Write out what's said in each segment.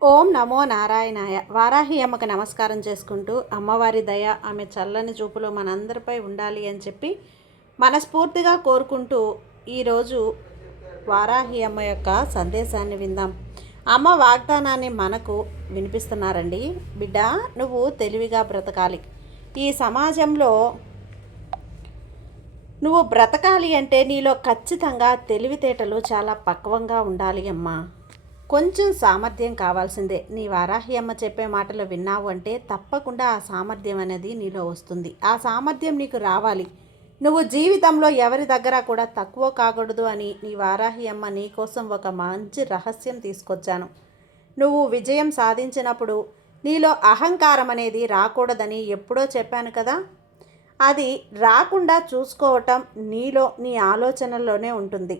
ఓం నమో నారాయణాయ. వారాహి అమ్మకు నమస్కారం చేసుకుంటూ అమ్మవారి దయ ఆమె చల్లని చూపులో మనందరిపై ఉండాలి అని చెప్పి మనస్ఫూర్తిగా కోరుకుంటూ ఈరోజు వారాహి అమ్మ యొక్క సందేశాన్ని విందాం. అమ్మ వాగ్దానాన్ని మనకు వినిపిస్తున్నారండి. బిడ్డ, నువ్వు తెలివిగా బ్రతకాలి. ఈ సమాజంలో నువ్వు బ్రతకాలి అంటే నీలో ఖచ్చితంగా తెలివితేటలు చాలా పక్వంగా ఉండాలి అమ్మా. కొంచెం సామర్థ్యం కావాల్సిందే. నీ వారాహి అమ్మ చెప్పే మాటలు విన్నావు అంటే తప్పకుండా ఆ సామర్థ్యం అనేది నీలో వస్తుంది. ఆ సామర్థ్యం నీకు రావాలి. నువ్వు జీవితంలో ఎవరి దగ్గర కూడా తక్కువ కాకూడదు అని నీ వారాహి అమ్మ నీ కోసం ఒక మంచి రహస్యం తీసుకొచ్చాను. నువ్వు విజయం సాధించినప్పుడు నీలో అహంకారం అనేది రాకూడదని ఎప్పుడో చెప్పాను కదా. అది రాకుండా చూసుకోవటం నీలో నీ ఆలోచనల్లోనే ఉంటుంది.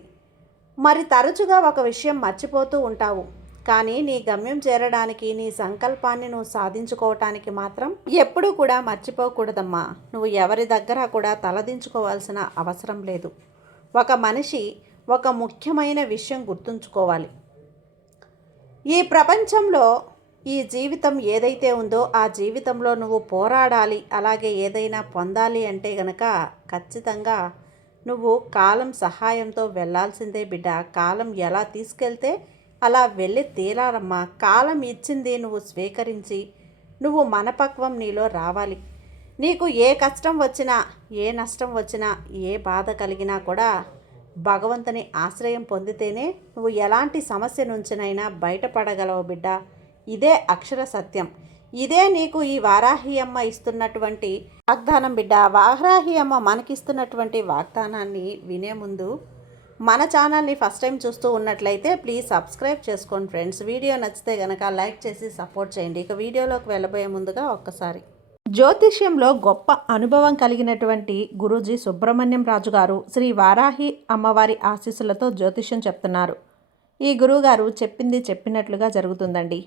మరి తరచుగా ఒక విషయం మర్చిపోతూ ఉంటావు. కానీ నీ గమ్యం చేరడానికి, నీ సంకల్పాన్ని నువ్వు సాధించుకోవటానికి మాత్రం ఎప్పుడూ కూడా మర్చిపోకూడదమ్మా. నువ్వు ఎవరి దగ్గర కూడా తలదించుకోవాల్సిన అవసరం లేదు. ఒక మనిషి ఒక ముఖ్యమైన విషయం గుర్తుంచుకోవాలి. ఈ ప్రపంచంలో ఈ జీవితం ఏదైతే ఉందో ఆ జీవితంలో నువ్వు పోరాడాలి, అలాగే ఏదైనా పొందాలి అంటే గనక ఖచ్చితంగా నువ్వు కాలం సహాయంతో వెళ్ళాల్సిందే బిడ్డ. కాలం ఎలా తీసుకెళ్తే అలా వెళ్ళి తీరాలమ్మా. కాలం ఇచ్చింది నువ్వు స్వీకరించి నువ్వు మనపక్వం నీలో రావాలి. నీకు ఏ కష్టం వచ్చినా, ఏ నష్టం వచ్చినా, ఏ బాధ కలిగినా కూడా భగవంతుని ఆశ్రయం పొందితేనే నువ్వు ఎలాంటి సమస్య నుంచినైనా బయటపడగలవు బిడ్డ. ఇదే అక్షర సత్యం. ఇదే నీకు ఈ వారాహి అమ్మ ఇస్తున్నటువంటి వాగ్దానం బిడ్డ. వారాహి అమ్మ మనకిస్తున్నటువంటి వాగ్దానాన్ని వినే ముందు మన ఛానల్ని ఫస్ట్ టైం చూస్తూ ఉన్నట్లయితే ప్లీజ్ సబ్స్క్రైబ్ చేసుకోండి ఫ్రెండ్స్. వీడియో నచ్చితే కనుక లైక్ చేసి సపోర్ట్ చేయండి. ఇక వీడియోలోకి వెళ్ళబోయే ముందుగా ఒక్కసారి జ్యోతిష్యంలో గొప్ప అనుభవం కలిగినటువంటి గురూజీ సుబ్రహ్మణ్యం రాజు గారు శ్రీ వారాహి అమ్మవారి ఆశీస్సులతో జ్యోతిష్యం చెప్తున్నారు. ఈ గురువుగారు చెప్పింది చెప్పినట్లుగా జరుగుతుందండి.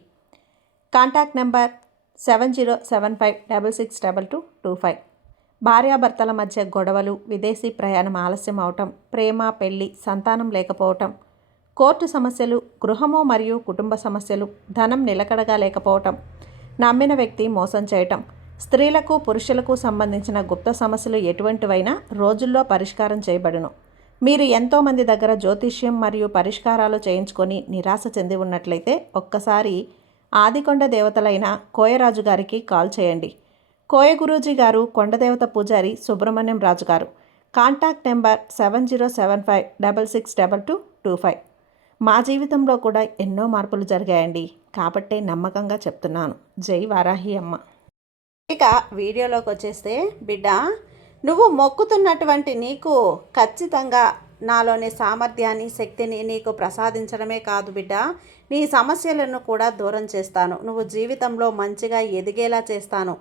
Contact number 7075662225. భార్యాభర్తల మధ్య గొడవలు, విదేశీ ప్రయాణం ఆలస్యం అవటం, ప్రేమ, పెళ్లి, సంతానం లేకపోవటం, కోర్టు సమస్యలు, గృహము మరియు కుటుంబ సమస్యలు, ధనం నిలకడగా లేకపోవటం, నమ్మిన వ్యక్తి మోసం చేయటం, స్త్రీలకు పురుషులకు సంబంధించిన గుప్త సమస్యలు ఎటువంటివైనా రోజుల్లో పరిష్కారం చేయబడును. మీరు ఎంతోమంది దగ్గర జ్యోతిష్యం మరియు పరిష్కారాలు చేయించుకొని నిరాశ చెంది ఉన్నట్లయితే ఒక్కసారి ఆదికొండ దేవతలైన కోయరాజు గారికి కాల్ చేయండి. కోయ గురూజీ గారు కొండదేవత పూజారి సుబ్రహ్మణ్యం రాజు గారు. Contact number 7075662225. మా జీవితంలో కూడా ఎన్నో మార్పులు జరిగాయండి, కాబట్టే నమ్మకంగా చెప్తున్నాను. జై వారాహి అమ్మ. ఇక వీడియోలోకి వచ్చేస్తే బిడ్డ, నువ్వు మొక్కుతున్నటువంటి నీకు ఖచ్చితంగా నాలోని సామర్థ్యాన్ని, శక్తిని నీకు ప్రసాదించడమే కాదు బిడ్డ, నీ సమస్యలను కూడా దూరం చేస్తాను. నువ్వు జీవితంలో మంచిగా ఎదిగేలా చేస్తాను.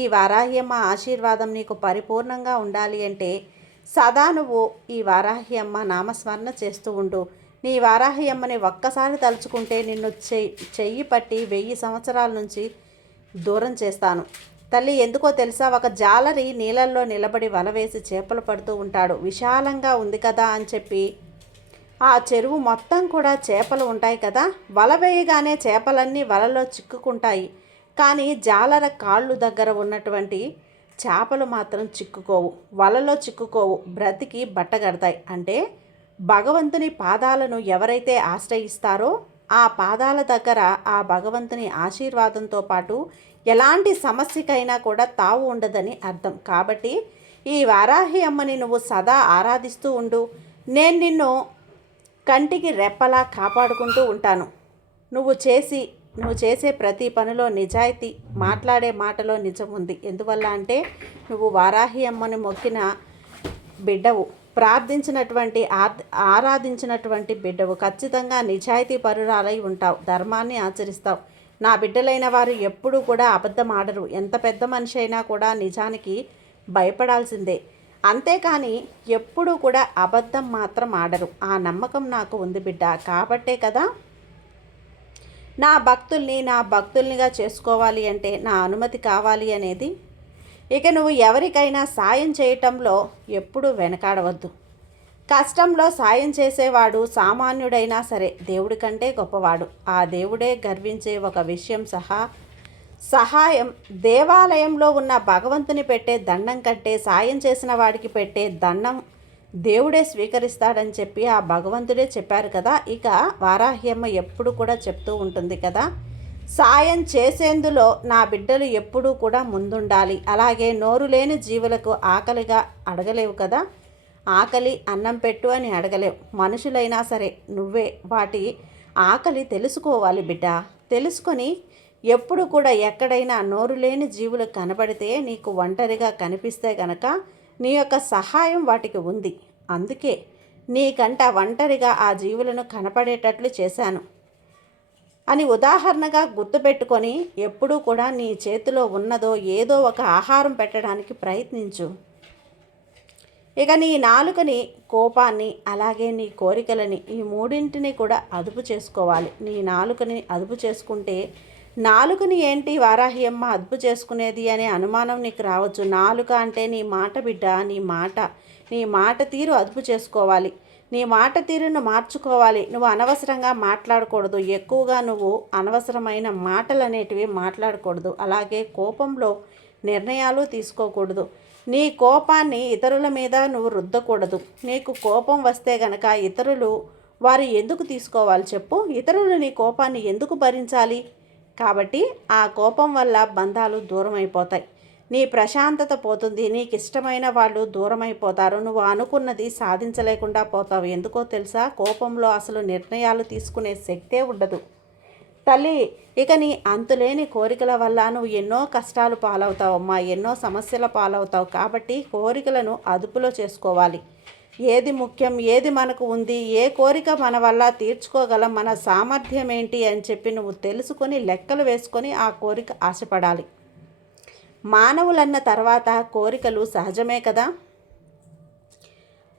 ఈ వారాహి అమ్మ ఆశీర్వాదం నీకు పరిపూర్ణంగా ఉండాలి అంటే సదా నువ్వు ఈ వారాహి అమ్మ నామస్మరణ చేస్తూ ఉండు. నీ వారాహి అమ్మని ఒక్కసారి తలుచుకుంటే నిన్ను చెయ్యి పట్టి 1000 సంవత్సరాల నుంచి దూరం చేస్తాను. తల్లి, ఎందుకో తెలుసా? ఒక జాలరి నీళ్ళల్లో నిలబడి వల వేసి చేపలు పడుతూ ఉంటాడు. విశాలంగా ఉంది కదా అని చెప్పి ఆ చెరువు మొత్తం కూడా చేపలు ఉంటాయి కదా. వల వేయగానే చేపలన్నీ వలలో చిక్కుకుంటాయి. కానీ జాలర కాళ్ళు దగ్గర ఉన్నటువంటి చేపలు మాత్రం చిక్కుకోవు, వలలో చిక్కుకోవు, బ్రతికి బట్టగడతాయి. అంటే భగవంతుని పాదాలను ఎవరైతే ఆశ్రయిస్తారో ఆ పాదాల దగ్గర ఆ భగవంతుని ఆశీర్వాదంతో పాటు ఎలాంటి సమస్యకైనా కూడా తావు ఉండదని అర్థం. కాబట్టి ఈ వారాహి అమ్మని నువ్వు సదా ఆరాధిస్తూ ఉండు. నేను నిన్ను కంటికి రెప్పలా కాపాడుకుంటూ ఉంటాను. నువ్వు చేసే ప్రతి పనిలో నిజాయితీ, మాట్లాడే మాటలో నిజం ఉంది. ఎందువల్ల అంటే నువ్వు వారాహి అమ్మని మొక్కిన బిడ్డవు, ప్రార్థించినటువంటి ఆరాధించినటువంటి బిడ్డవు. ఖచ్చితంగా నిజాయితీ పరురాలై ఉంటావు, ధర్మాన్ని ఆచరిస్తావు. నా బిడ్డలైన వారు ఎప్పుడూ కూడా అబద్ధం ఆడరు. ఎంత పెద్ద మనిషి అయినా కూడా నిజానికి భయపడాల్సిందే. అంతేకాని ఎప్పుడూ కూడా అబద్ధం మాత్రం ఆడరు. ఆ నమ్మకం నాకు ఉంది బిడ్డ. కాబట్టే కదా నా భక్తుల్నిగా చేసుకోవాలి అంటే నా అనుమతి కావాలి అనేది. ఇక నువ్వు ఎవరికైనా సాయం చేయటంలో ఎప్పుడూ వెనకాడవద్దు. కష్టంలో సాయం చేసేవాడు సామాన్యుడైనా సరే దేవుడి కంటే గొప్పవాడు. ఆ దేవుడే గర్వించే ఒక విషయం సహాయం దేవాలయంలో ఉన్న భగవంతుని పెట్టే దండం కంటే సాయం చేసిన వాడికి పెట్టే దండం దేవుడే స్వీకరిస్తాడని చెప్పి ఆ భగవంతుడే చెప్పారు కదా. ఇక వారాహ్యమ్మ ఎప్పుడు కూడా చెప్తూ ఉంటుంది కదా, సాయం చేసేందులో నా బిడ్డలు ఎప్పుడూ కూడా ముందుండాలి. అలాగే నోరు లేని జీవులకు ఆకలిగా అడగలేవు కదా, ఆకలి అన్నం పెట్టు అని అడగలేవు. మనుషులైనా సరే నువ్వే వాటి ఆకలి తెలుసుకోవాలి బిడ్డ. తెలుసుకొని ఎప్పుడు కూడా ఎక్కడైనా నోరు లేని జీవులు కనబడితే నీకు ఒంటరిగా కనిపిస్తే గనక నీ యొక్క సహాయం వాటికి ఉంది. అందుకే నీకంట ఒంటరిగా ఆ జీవులను కనపడేటట్లు చేశాను అని ఉదాహరణగా గుర్తుపెట్టుకొని ఎప్పుడూ కూడా నీ చేతిలో ఉన్నదో ఏదో ఒక ఆహారం పెట్టడానికి ప్రయత్నించు. ఇక నీ నాలుకని, కోపాన్ని, అలాగే నీ కోరికలని, ఈ మూడింటిని కూడా అదుపు చేసుకోవాలి. నీ నాలుకని అదుపు చేసుకుంటే, నాలుకని ఏంటి వారాహ్యమ్మ అదుపు చేసుకునేది అనే అనుమానం నీకు రావచ్చు. నాలుక అంటే నీ మాట బిడ్డ, నీ మాట తీరు అదుపు చేసుకోవాలి. నీ మాట తీరును మార్చుకోవాలి. నువ్వు అనవసరంగా మాట్లాడకూడదు. ఎక్కువగా నువ్వు అనవసరమైన మాటలు అనేటివి మాట్లాడకూడదు. అలాగే కోపంలో నిర్ణయాలు తీసుకోకూడదు. నీ కోపాన్ని ఇతరుల మీద నువ్వు రుద్దకూడదు. నీకు కోపం వస్తే గనక ఇతరులు వారు ఎందుకు తీసుకోవాలి చెప్పు? ఇతరులు నీ కోపాన్ని ఎందుకు భరించాలి? కాబట్టి ఆ కోపం వల్ల బంధాలు దూరం అయిపోతాయి. నీ ప్రశాంతత పోతుంది. నీకు ఇష్టమైన వాళ్ళు దూరం అయిపోతారు. నువ్వు అనుకున్నది సాధించలేకుండా పోతావు. ఎందుకో తెలుసా? కోపంలో అసలు నిర్ణయాలు తీసుకునే శక్తే ఉండదు తల్లి. ఇక నీ అంతులేని కోరికల వల్ల నువ్వు ఎన్నో కష్టాలు పాలవుతావమ్మా, ఎన్నో సమస్యల పాలవుతావు. కాబట్టి కోరికలను అదుపులో చేసుకోవాలి. ఏది ముఖ్యం, ఏది మనకు ఉంది, ఏ కోరిక మన వల్ల తీర్చుకోగలం, మన సామర్థ్యం ఏంటి అని చెప్పి నువ్వు తెలుసుకొని లెక్కలు వేసుకొని ఆ కోరిక ఆశపడాలి. మానవులన్న తర్వాత కోరికలు సహజమే కదా,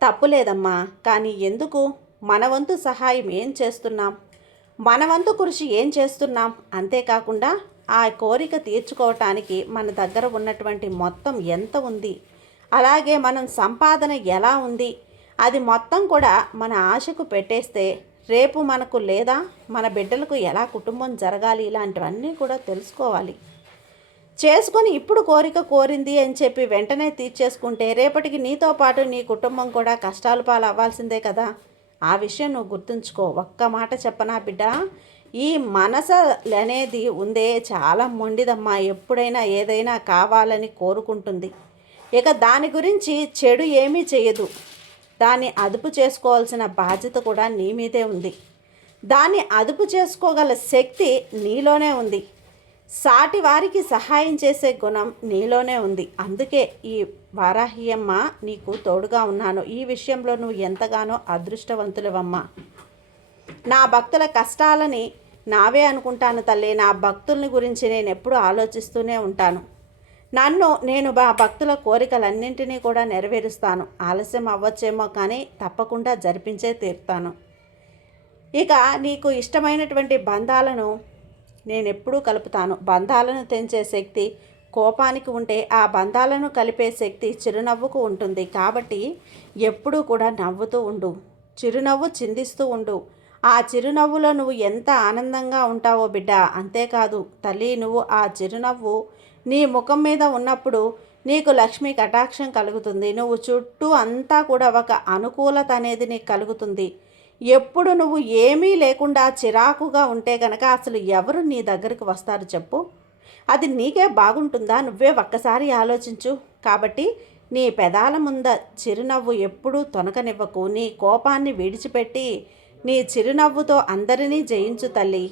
తప్పులేదమ్మా. కానీ ఎందుకు? మన వంతు సహాయం ఏం చేస్తున్నాం, మన వంతు కృషి ఏం చేస్తున్నాం? అంతేకాకుండా ఆ కోరిక తీర్చుకోవటానికి మన దగ్గర ఉన్నటువంటి మొత్తం ఎంత ఉంది, అలాగే మనం సంపాదన ఎలా ఉంది, అది మొత్తం కూడా మన ఆశకు పెట్టేస్తే రేపు మనకు లేదా మన బిడ్డలకు ఎలా కుటుంబం జరగాలి, ఇలాంటివన్నీ కూడా తెలుసుకోవాలి. చేసుకొని ఇప్పుడు కోరిక కోరింది అని చెప్పి వెంటనే తీర్చేసుకుంటే రేపటికి నీతో పాటు నీ కుటుంబం కూడా కష్టాలు పాలు అవ్వాల్సిందే కదా. ఆ విషయం నువ్వు గుర్తుంచుకో. ఒక్క మాట చెప్పనా బిడ్డ, ఈ మనసు అనేది ఉందే చాలా మొండిదమ్మా. ఎప్పుడైనా ఏదైనా కావాలని కోరుకుంటుంది. ఇక దాని గురించి చెడు ఏమీ చేయదు. దాన్ని అదుపు చేసుకోవాల్సిన బాధ్యత కూడా నీ మీదే ఉంది. దాన్ని అదుపు చేసుకోగల శక్తి నీలోనే ఉంది. సాటి వారికి సహాయం చేసే గుణం నీలోనే ఉంది. అందుకే ఈ వారాహ్యమ్మ నీకు తోడుగా ఉన్నాను. ఈ విషయంలో నువ్వు ఎంతగానో అదృష్టవంతులవమ్మా. నా భక్తుల కష్టాలని నావే అనుకుంటాను తల్లి. నా భక్తుల్ని గురించి నేను ఎప్పుడూ ఆలోచిస్తూనే ఉంటాను. నేను మా భక్తుల కోరికలన్నింటినీ కూడా నెరవేరుస్తాను. ఆలస్యం అవ్వచ్చేమో కానీ తప్పకుండా జరిపించే తీరుతాను. ఇక నీకు ఇష్టమైనటువంటి బంధాలను నేను ఎప్పుడూ కలుపుతాను. బంధాలను తెంచే శక్తి కోపానికి ఉంటే ఆ బంధాలను కలిపే శక్తి చిరునవ్వుకు ఉంటుంది. కాబట్టి ఎప్పుడూ కూడా నవ్వుతూ ఉండు, చిరునవ్వు చిందిస్తూ ఉండు. ఆ చిరునవ్వులో నువ్వు ఎంత ఆనందంగా ఉంటావో బిడ్డ. అంతేకాదు తల్లి, నువ్వు ఆ చిరునవ్వు నీ ముఖం మీద ఉన్నప్పుడు నీకు లక్ష్మీ కటాక్షం కలుగుతుంది. నువ్వు చుట్టూ అంతా కూడా ఒక అనుకూలత అనేది నీకు కలుగుతుంది. ఎప్పుడు నువ్వు ఏమీ లేకుండా చిరాకుగా ఉంటే కనుక అసలు ఎవరు నీ దగ్గరికి వస్తారు చెప్పు? అది నీకే బాగుంటుందా? నువ్వే ఒక్కసారి ఆలోచించు. కాబట్టి నీ పెదాల ముంద చిరునవ్వు ఎప్పుడూ తొనకనివ్వకు. నీ కోపాన్ని విడిచిపెట్టి నీ చిరునవ్వుతో అందరినీ జయించు తల్లి.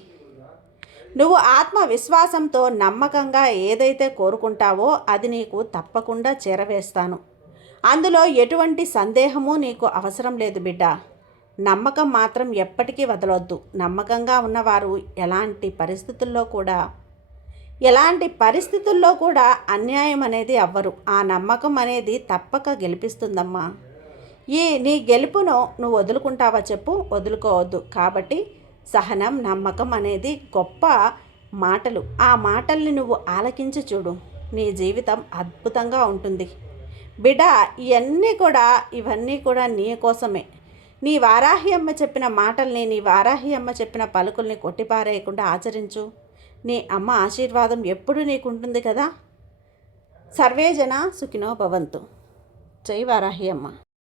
నువ్వు ఆత్మవిశ్వాసంతో నమ్మకంగా ఏదైతే కోరుకుంటావో అది నీకు తప్పకుండా చేరవేస్తాను. అందులో ఎటువంటి సందేహము నీకు అవసరం లేదు బిడ్డ. నమ్మకం మాత్రం ఎప్పటికీ వదలొద్దు. నమ్మకంగా ఉన్నవారు ఎలాంటి పరిస్థితుల్లో కూడా అన్యాయం అనేది అవ్వరు. ఆ నమ్మకం అనేది తప్పక గెలిపిస్తుందమ్మా. నీ గెలుపును నువ్వు వదులుకుంటావా చెప్పు? వదులుకోవద్దు. కాబట్టి సహనం, నమ్మకం అనేది గొప్ప మాటలు. ఆ మాటల్ని నువ్వు ఆలకించి చూడు. నీ జీవితం అద్భుతంగా ఉంటుంది. బిడ్డ, ఇవన్నీ కూడా నీ కోసమే. నీ వారాహి అమ్మ చెప్పిన మాటల్ని, నీ వారాహి అమ్మ చెప్పిన పలుకుల్ని కొట్టిపారేయకుండా ఆచరించు. నీ అమ్మ ఆశీర్వాదం ఎప్పుడూ నీకుంటుంది కదా. సర్వేజన సుఖినో భవంతు. జై వారాహి అమ్మ.